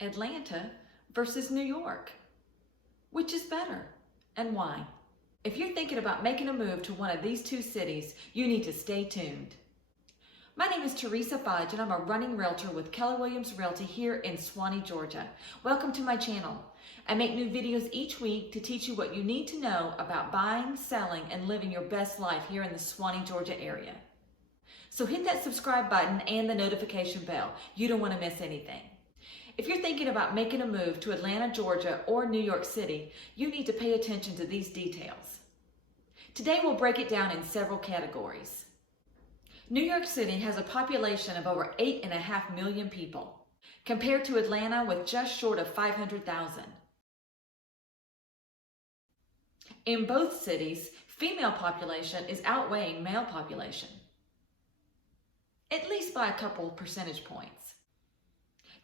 Atlanta versus New York. Which is better and why? If you're thinking about making a move to one of these two cities, you need to stay tuned. My name is Teresa Fudge and I'm a running realtor with Keller Williams Realty here in Suwanee, Georgia. Welcome to my channel. I make new videos each week to teach you what you need to know about buying, selling, and living your best life here in the Suwanee, Georgia area. So hit that subscribe button and the notification bell. You don't want to miss anything. If you're thinking about making a move to Atlanta, Georgia, or New York City, you need to pay attention to these details. Today we'll break it down in several categories. New York City has a population of over 8.5 million people, compared to Atlanta with just short of 500,000. In both cities, female population is outweighing male population, at least by a couple percentage points.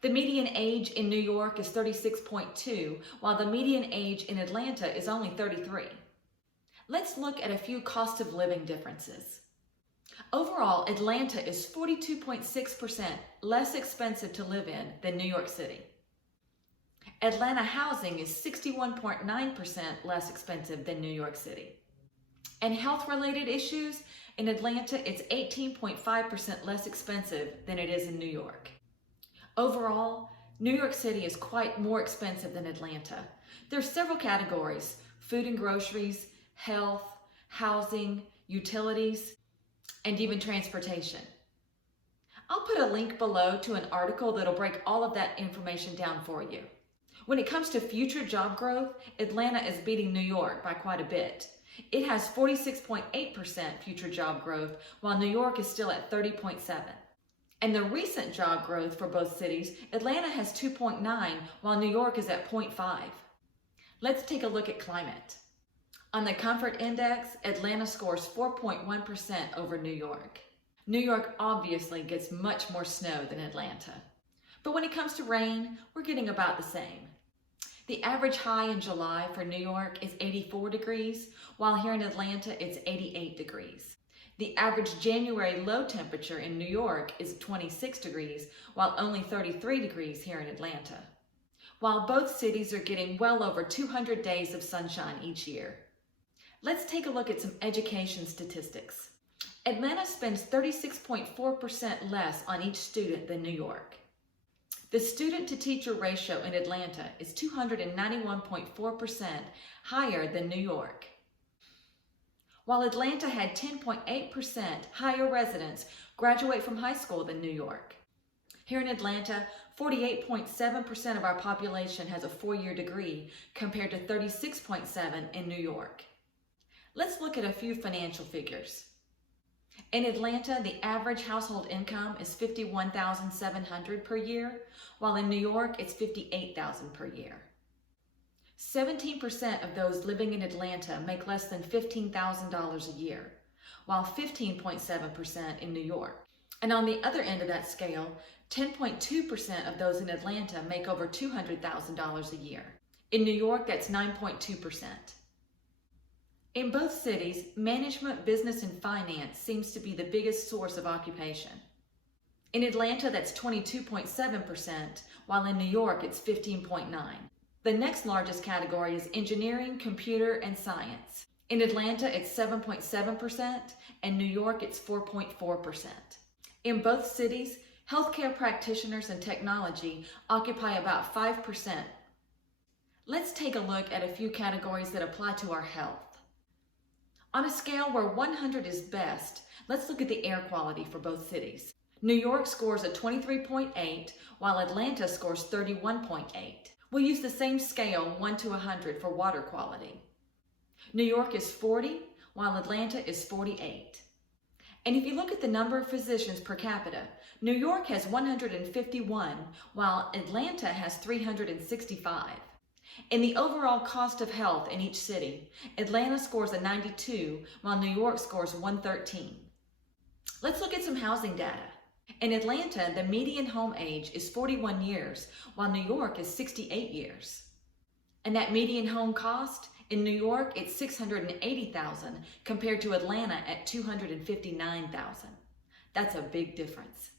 The median age in New York is 36.2, while the median age in Atlanta is only 33. Let's look at a few cost of living differences. Overall, Atlanta is 42.6% less expensive to live in than New York City. Atlanta housing is 61.9% less expensive than New York City. And health-related issues, in Atlanta, it's 18.5% less expensive than it is in New York. Overall, New York City is quite more expensive than Atlanta. There are several categories: food and groceries, health, housing, utilities, and even transportation. I'll put a link below to an article that'll break all of that information down for you. When it comes to future job growth, Atlanta is beating New York by quite a bit. It has 46.8% future job growth, while New York is still at 30.7%. And the recent job growth for both cities, Atlanta has 2.9, while New York is at 0.5. Let's take a look at climate. On the Comfort Index, Atlanta scores 4.1% over New York. New York obviously gets much more snow than Atlanta. But when it comes to rain, we're getting about the same. The average high in July for New York is 84 degrees, while here in Atlanta it's 88 degrees. The average January low temperature in New York is 26 degrees, while only 33 degrees here in Atlanta. While both cities are getting well over 200 days of sunshine each year. Let's take a look at some education statistics. Atlanta spends 36.4% less on each student than New York. The student-to-teacher ratio in Atlanta is 291.4% higher than New York. While Atlanta had 10.8% higher residents graduate from high school than New York. Here in Atlanta, 48.7% of our population has a 4-year degree compared to 36.7% in New York. Let's look at a few financial figures. In Atlanta, the average household income is $51,700 per year, while in New York, it's $58,000 per year. 17% of those living in Atlanta make less than $15,000 a year, while 15.7% in New York. And on the other end of that scale, 10.2% of those in Atlanta make over $200,000 a year. In New York, that's 9.2%. In both cities, management, business, and finance seems to be the biggest source of occupation. In Atlanta, that's 22.7%, while in New York, it's 15.9%. The next largest category is engineering, computer, and science. In Atlanta, it's 7.7%, and New York, it's 4.4%. In both cities, healthcare practitioners and technology occupy about 5%. Let's take a look at a few categories that apply to our health. On a scale where 100 is best, let's look at the air quality for both cities. New York scores a 23.8, while Atlanta scores 31.8. We'll use the same scale, 1 to 100, for water quality. New York is 40, while Atlanta is 48. And if you look at the number of physicians per capita, New York has 151, while Atlanta has 365. In the overall cost of health in each city, Atlanta scores a 92, while New York scores 113. Let's look at some housing data. In Atlanta, the median home age is 41 years, while New York is 68 years. And that median home cost, in New York, it's $680,000 compared to Atlanta at $259,000. That's a big difference.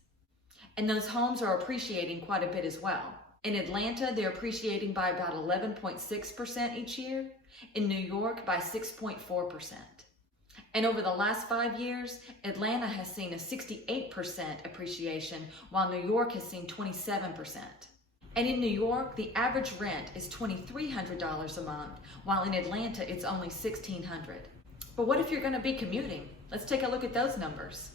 And those homes are appreciating quite a bit as well. In Atlanta, they're appreciating by about 11.6% each year. In New York, by 6.4%. And over the last 5 years, Atlanta has seen a 68% appreciation, while New York has seen 27%. And in New York, the average rent is $2,300 a month, while in Atlanta, it's only $1,600. But what if you're going to be commuting? Let's take a look at those numbers.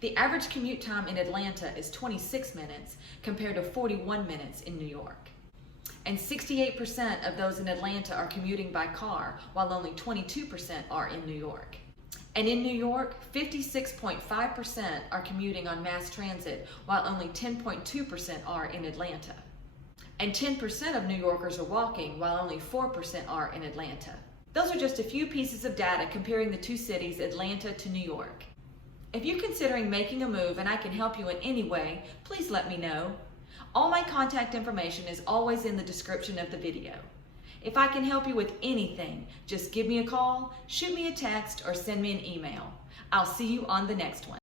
The average commute time in Atlanta is 26 minutes compared to 41 minutes in New York. And 68% of those in Atlanta are commuting by car, while only 22% are in New York. And in New York, 56.5% are commuting on mass transit, while only 10.2% are in Atlanta. And 10% of New Yorkers are walking, while only 4% are in Atlanta. Those are just a few pieces of data comparing the two cities, Atlanta to New York. If you're considering making a move and I can help you in any way, please let me know. All my contact information is always in the description of the video. If I can help you with anything, just give me a call, shoot me a text, or send me an email. I'll see you on the next one.